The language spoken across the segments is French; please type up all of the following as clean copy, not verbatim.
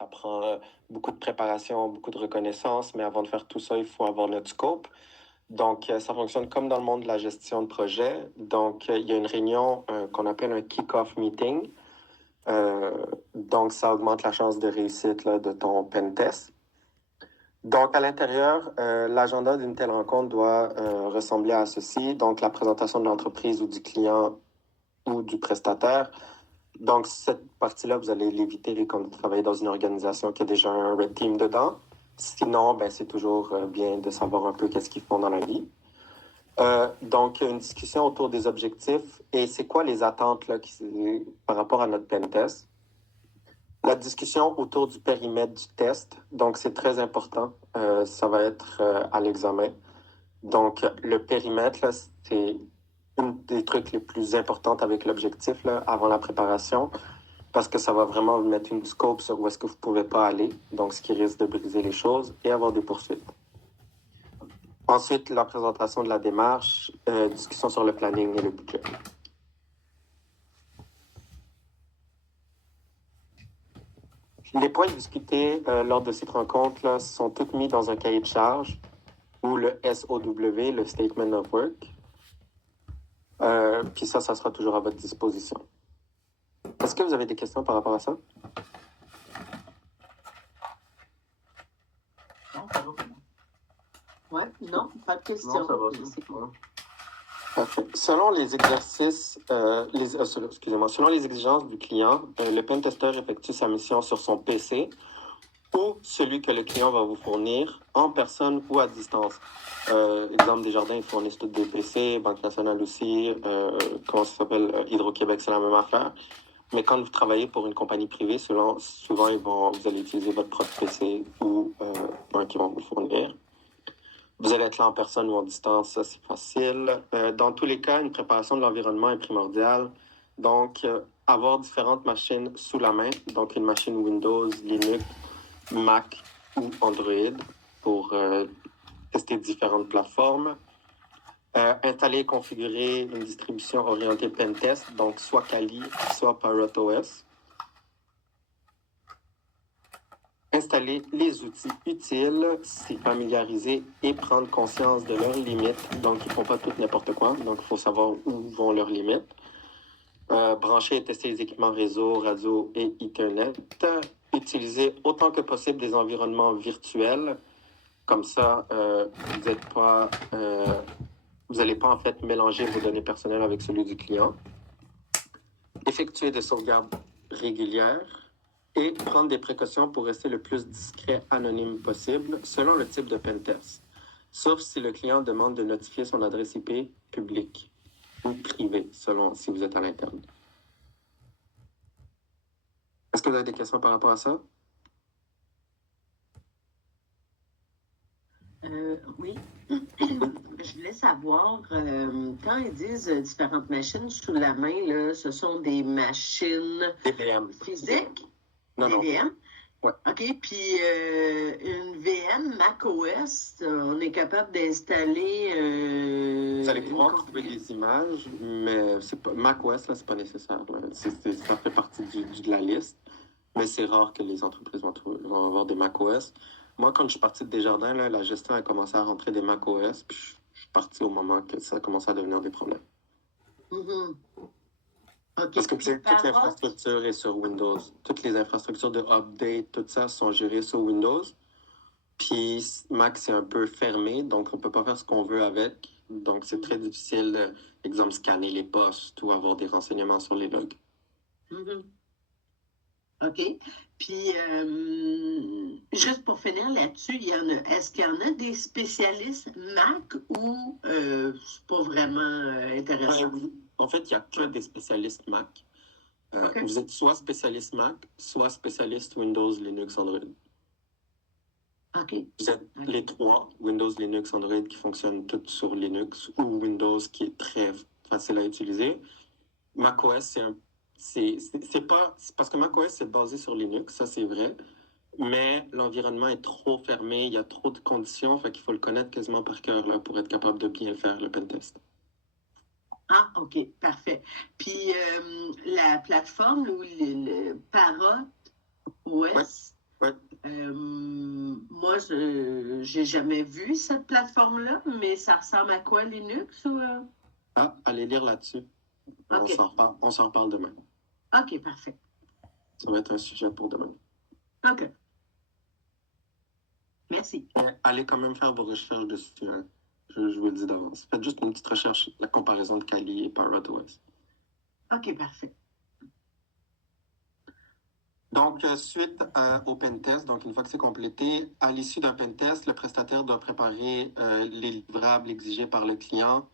Ça prend beaucoup de préparation, beaucoup de reconnaissance, mais avant de faire tout ça, il faut avoir notre scope. Donc, ça fonctionne comme dans le monde de la gestion de projet. Donc, il y a une réunion qu'on appelle un kick-off meeting. Donc, ça augmente la chance de réussite là, de ton pen test. Donc, à l'intérieur, l'agenda d'une telle rencontre doit ressembler à ceci. Donc, la présentation de l'entreprise ou du client ou du prestataire. Donc, cette partie-là, vous allez l'éviter quand vous travaillez dans une organisation qui a déjà un red team dedans. Sinon, ben, c'est toujours bien de savoir un peu qu'est-ce qu'ils font dans la vie. Donc, une discussion autour des objectifs et c'est quoi les attentes là, par rapport à notre pen test. La discussion autour du périmètre du test, donc c'est très important. Ça va être à l'examen. Donc, le périmètre, là, c'est un des trucs les plus importants avec l'objectif là, avant la préparation, parce que ça va vraiment vous mettre une scope sur où est-ce que vous ne pouvez pas aller, donc ce qui risque de briser les choses et avoir des poursuites. Ensuite, la présentation de la démarche, discussion sur le planning et le budget. Les points discutés lors de cette rencontre là, sont tous mis dans un cahier de charge ou le SOW, le Statement of Work. Puis ça sera toujours à votre disposition. Est-ce que vous avez des questions par rapport à ça? Non, ça va. Ouais, non, pas de questions. Non, ça va, C'est cool. cool. Parfait. Selon les exercices, selon les exigences du client, le pentester effectue sa mission sur son PC ou celui que le client va vous fournir en personne ou à distance. Exemple, Desjardins, ils fournissent tous des PC, Banque nationale aussi, comment ça s'appelle, Hydro-Québec, c'est la même affaire. Mais quand vous travaillez pour une compagnie privée, souvent vous allez utiliser votre propre PC ou un qui vont vous fournir. Vous allez être là en personne ou en distance, ça c'est facile. Dans tous les cas, une préparation de l'environnement est primordiale. Donc, avoir différentes machines sous la main, donc une machine Windows, Linux, Mac ou Android pour tester différentes plateformes. Installer et configurer une distribution orientée Pentest, donc soit Kali, soit PirotOS. Installer les outils utiles, s'y familiariser et prendre conscience de leurs limites. Donc, ils ne font pas tout n'importe quoi. Donc, il faut savoir où vont leurs limites. Brancher et tester les équipements réseau, radio et Ethernet. Utiliser autant que possible des environnements virtuels. Comme ça, vous n'allez pas en fait mélanger vos données personnelles avec celui du client. Effectuer des sauvegardes régulières et prendre des précautions pour rester le plus discret, anonyme possible selon le type de pentest, sauf si le client demande de notifier son adresse IP publique ou privée, selon si vous êtes à l'interne. Est-ce que vous avez des questions par rapport à ça? Oui. Je voulais savoir, quand ils disent différentes machines sous la main, là, ce sont des machines VM. physiques? Non, des non. VM? Ouais. OK, puis une VM macOS, on est capable d'installer... Vous allez pouvoir trouver des images, mais c'est pas, macOS, là, c'est pas nécessaire. Là. Ça fait partie de la liste, mais c'est rare que les entreprises vont avoir des macOS. Moi, quand je suis parti de Desjardins, là, la gestion a commencé à rentrer des macOS, puis je suis parti au moment que ça a commencé à devenir des problèmes. Mm-hmm. OK. Parce que toute l'infrastructure est sur Windows. Toutes les infrastructures de update, tout ça sont gérées sur Windows. Puis Mac, c'est un peu fermé, donc on ne peut pas faire ce qu'on veut avec. Donc, c'est très difficile, exemple, scanner les postes ou avoir des renseignements sur les logs. Mm-hmm. OK. Puis, juste pour finir là-dessus, est-ce qu'il y en a des spécialistes Mac ou c'est pas vraiment intéressant? Oui. En fait, il n'y a que des spécialistes Mac. OK. Vous êtes soit spécialiste Mac, soit spécialiste Windows, Linux, Android. OK. Vous êtes les trois, Windows, Linux, Android, qui fonctionnent toutes sur Linux, ou Windows qui est très facile à utiliser. macOS, c'est parce que macOS, c'est basé sur Linux, ça c'est vrai, mais l'environnement est trop fermé, il y a trop de conditions, fait qu'il faut le connaître quasiment par cœur là, pour être capable de bien le faire, le pentest. Ah, OK, parfait. Puis, la plateforme ou le Parrot OS, moi, j'ai jamais vu cette plateforme-là, mais ça ressemble à quoi, Linux ou... Ah, allez lire là-dessus. OK. On s'en reparle demain. OK, parfait. Ça va être un sujet pour demain. OK. Merci. Mais allez quand même faire vos recherches dessus. Hein. Je vous le dis d'avance. Faites juste une petite recherche, la comparaison de Kali et ParrotOS. OK, parfait. Donc, suite au pentest, donc une fois que c'est complété, à l'issue d'un pentest, le prestataire doit préparer les livrables exigés par le client.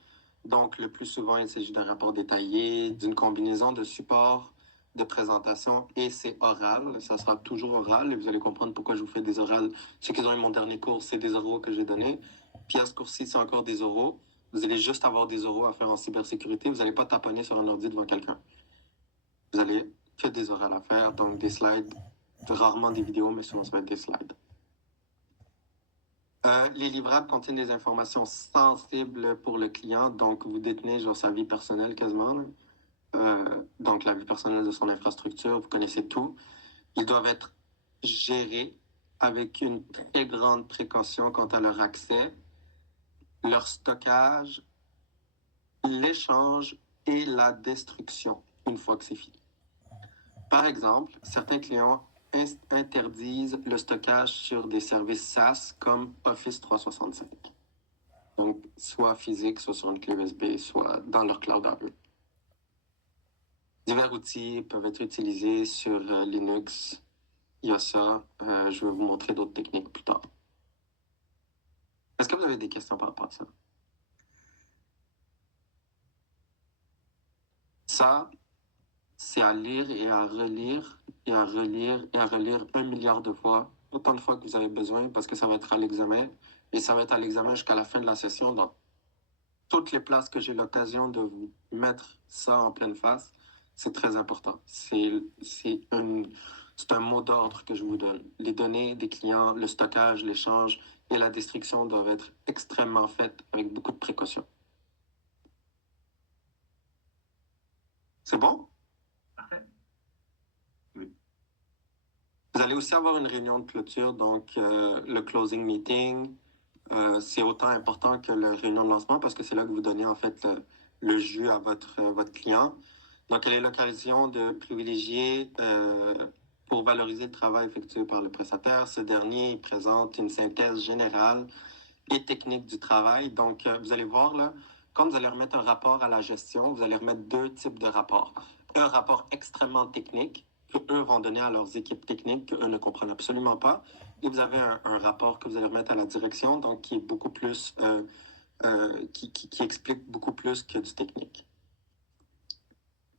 Donc, le plus souvent, il s'agit d'un rapport détaillé, d'une combinaison de support, de présentation et c'est oral. Ça sera toujours oral et vous allez comprendre pourquoi je vous fais des orales. Ceux qui ont eu mon dernier cours, c'est des oraux que j'ai donnés. Puis à ce cours-ci, c'est encore des oraux. Vous allez juste avoir des oraux à faire en cybersécurité. Vous n'allez pas taponner sur un ordi devant quelqu'un. Vous allez que des orales à faire, donc des slides, rarement des vidéos, mais souvent ça va être des slides. Les livrables contiennent des informations sensibles pour le client, donc vous détenez genre sa vie personnelle quasiment. Donc la vie personnelle de son infrastructure, vous connaissez tout. Ils doivent être gérés avec une très grande précaution quant à leur accès, leur stockage, l'échange et la destruction une fois que c'est fini. Par exemple, certains clients interdisent le stockage sur des services SaaS comme Office 365. Donc, soit physique, soit sur une clé USB, soit dans leur cloud à eux. Divers outils peuvent être utilisés sur Linux. Il y a ça. Je vais vous montrer d'autres techniques plus tard. Est-ce que vous avez des questions par rapport à ça? Ça, c'est à lire et à relire et à relire et à relire 1 milliard de fois, autant de fois que vous avez besoin, parce que ça va être à l'examen et ça va être à l'examen jusqu'à la fin de la session. Dans toutes les places que j'ai l'occasion de vous mettre ça en pleine face, c'est très important. C'est un mot d'ordre que je vous donne. Les données des clients, le stockage, l'échange et la destruction doivent être extrêmement faites avec beaucoup de précautions. C'est bon? Oui. Vous allez aussi avoir une réunion de clôture, donc le closing meeting. C'est autant important que la réunion de lancement parce que c'est là que vous donnez en fait le jus à votre client. Donc, elle est l'occasion de privilégier pour valoriser le travail effectué par le prestataire. Ce dernier présente une synthèse générale et technique du travail. Donc, vous allez voir là, quand vous allez remettre un rapport à la gestion, vous allez remettre deux types de rapports. Un rapport extrêmement technique que eux vont donner à leurs équipes techniques qu'eux ne comprennent absolument pas. Et vous avez un rapport que vous allez remettre à la direction, donc qui est beaucoup plus, qui explique beaucoup plus que du technique.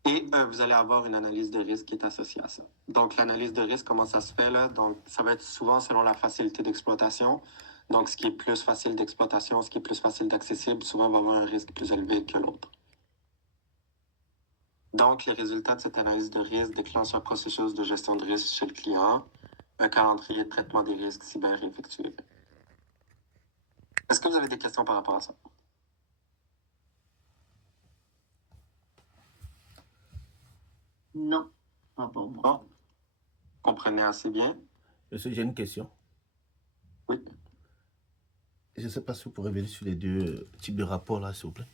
Et vous allez avoir une analyse de risque qui est associée à ça. Donc, l'analyse de risque, comment ça se fait là? Donc, ça va être souvent selon la facilité d'exploitation. Donc, ce qui est plus facile d'exploitation, ce qui est plus facile d'accessible, souvent va avoir un risque plus élevé que l'autre. Donc, les résultats de cette analyse de risque déclenchent un processus de gestion de risque chez le client, un calendrier de traitement des risques cyber effectué. Est-ce que vous avez des questions par rapport à ça? Non, pas pour moi. Bon, comprenez assez bien? J'ai une question. Oui. Je ne sais pas si vous pourrez revenir sur les deux types de rapports là, s'il vous plaît.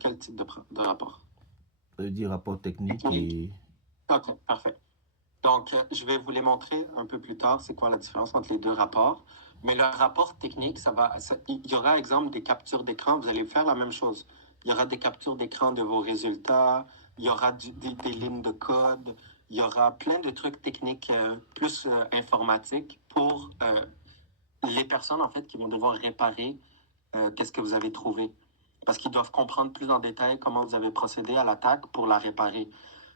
Quel type de rapport? Je veux dire rapport technique et... Ok, parfait. Donc, je vais vous les montrer un peu plus tard, c'est quoi la différence entre les deux rapports. Mais le rapport technique, il y aura, exemple, des captures d'écran. Vous allez faire la même chose. Il y aura des captures d'écran de vos résultats. Il y aura des lignes de code. Il y aura plein de trucs techniques plus informatiques pour les personnes, en fait, qui vont devoir réparer qu'est-ce que vous avez trouvé. Parce qu'ils doivent comprendre plus en détail comment vous avez procédé à l'attaque pour la réparer.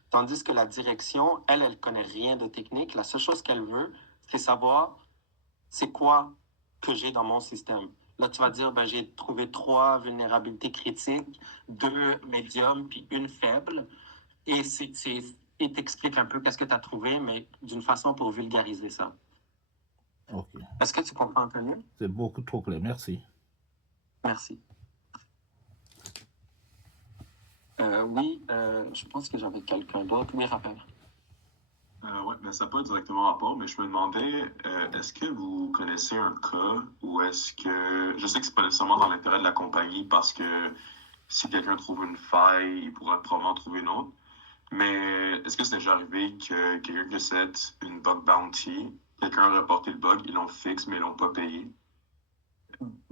Tandis que la direction, elle connaît rien de technique. La seule chose qu'elle veut, c'est savoir c'est quoi que j'ai dans mon système. Là, tu vas dire, ben, j'ai trouvé 3 vulnérabilités critiques, 2 médiums, puis une faible. Et il t'explique un peu qu'est-ce que tu as trouvé, mais d'une façon pour vulgariser ça. Ok. Est-ce que tu comprends un peu mieux? C'est beaucoup trop clair. Merci. Merci. Oui, je pense que j'avais quelqu'un d'autre. Oui, rappelle. Ouais, mais ça n'a pas directement rapport, mais je me demandais, est-ce que vous connaissez un cas où est-ce que, je sais que c'est pas nécessairement dans l'intérêt de la compagnie parce que si quelqu'un trouve une faille, il pourra probablement trouver une autre, mais est-ce que c'est déjà arrivé que quelqu'un décède une bug bounty, quelqu'un a reporté le bug, ils l'ont fixe, mais ils l'ont pas payé?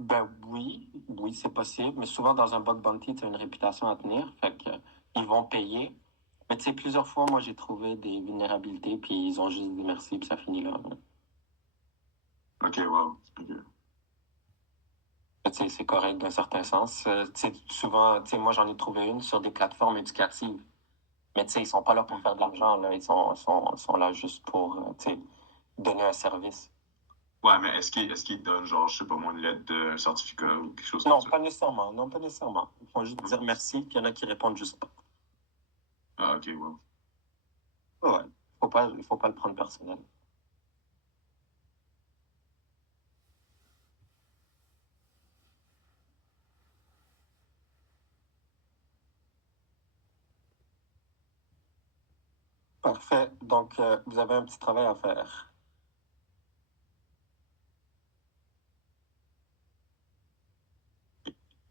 Ben oui, oui, c'est possible, mais souvent dans un bug bounty, tu as une réputation à tenir, fait que ils vont payer. Mais tu sais, plusieurs fois, moi, j'ai trouvé des vulnérabilités, puis ils ont juste dit merci, puis ça finit là. Ok, wow. Ok. Tu sais, c'est correct d'un certain sens. Tu sais, souvent, tu sais, moi, j'en ai trouvé une sur des plateformes éducatives. Mais tu sais, ils sont pas là pour faire de l'argent, là. Ils sont là juste pour, tu sais, donner un service. Ouais, mais est-ce qu'ils donnent, genre, je sais pas moi, une lettre de certificat ou quelque chose comme Non, ça? pas nécessairement. Non, pas nécessairement. Ils font juste dire merci, puis il y en a qui répondent juste pas. Ah, ok, wow. Ouais, il faut pas le prendre personnel. Parfait. Donc, vous avez un petit travail à faire.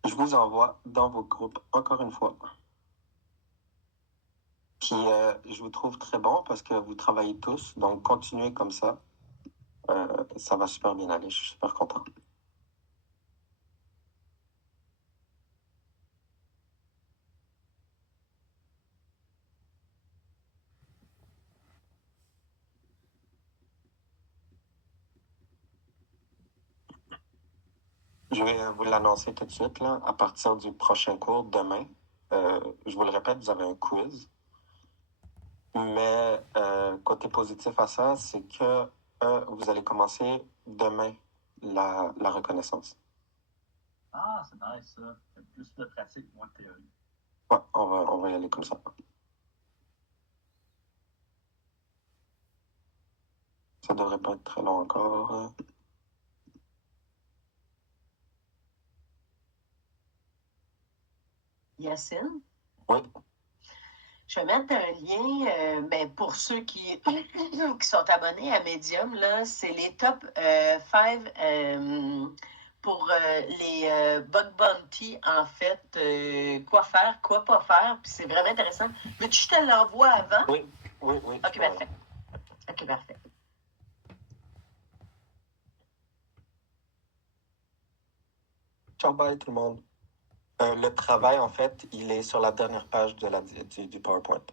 Je vous envoie dans vos groupes encore une fois. Puis, je vous trouve très bon parce que vous travaillez tous. Donc, continuez comme ça. Ça va super bien aller. Je suis super content. Je vais vous l'annoncer tout de suite, là, à partir du prochain cours demain. Je vous le répète, vous avez un quiz. Mais côté positif à ça, c'est que vous allez commencer demain la reconnaissance. Ah, c'est nice, ça. Plus de pratique, moins de théorie. Ouais, on va y aller comme ça. Ça devrait pas être très long encore. Yacine, Oui, je vais mettre un lien ben, pour ceux qui, qui sont abonnés à Medium, là, c'est les top 5 pour les bug bounty, en fait, quoi faire, quoi pas faire, puis c'est vraiment intéressant. Veux-tu que je te l'envoie avant? oui, oui, oui. Ok, parfait. Ok, parfait. Ciao, bye tout le monde. Le travail, en fait, il est sur la dernière page du PowerPoint.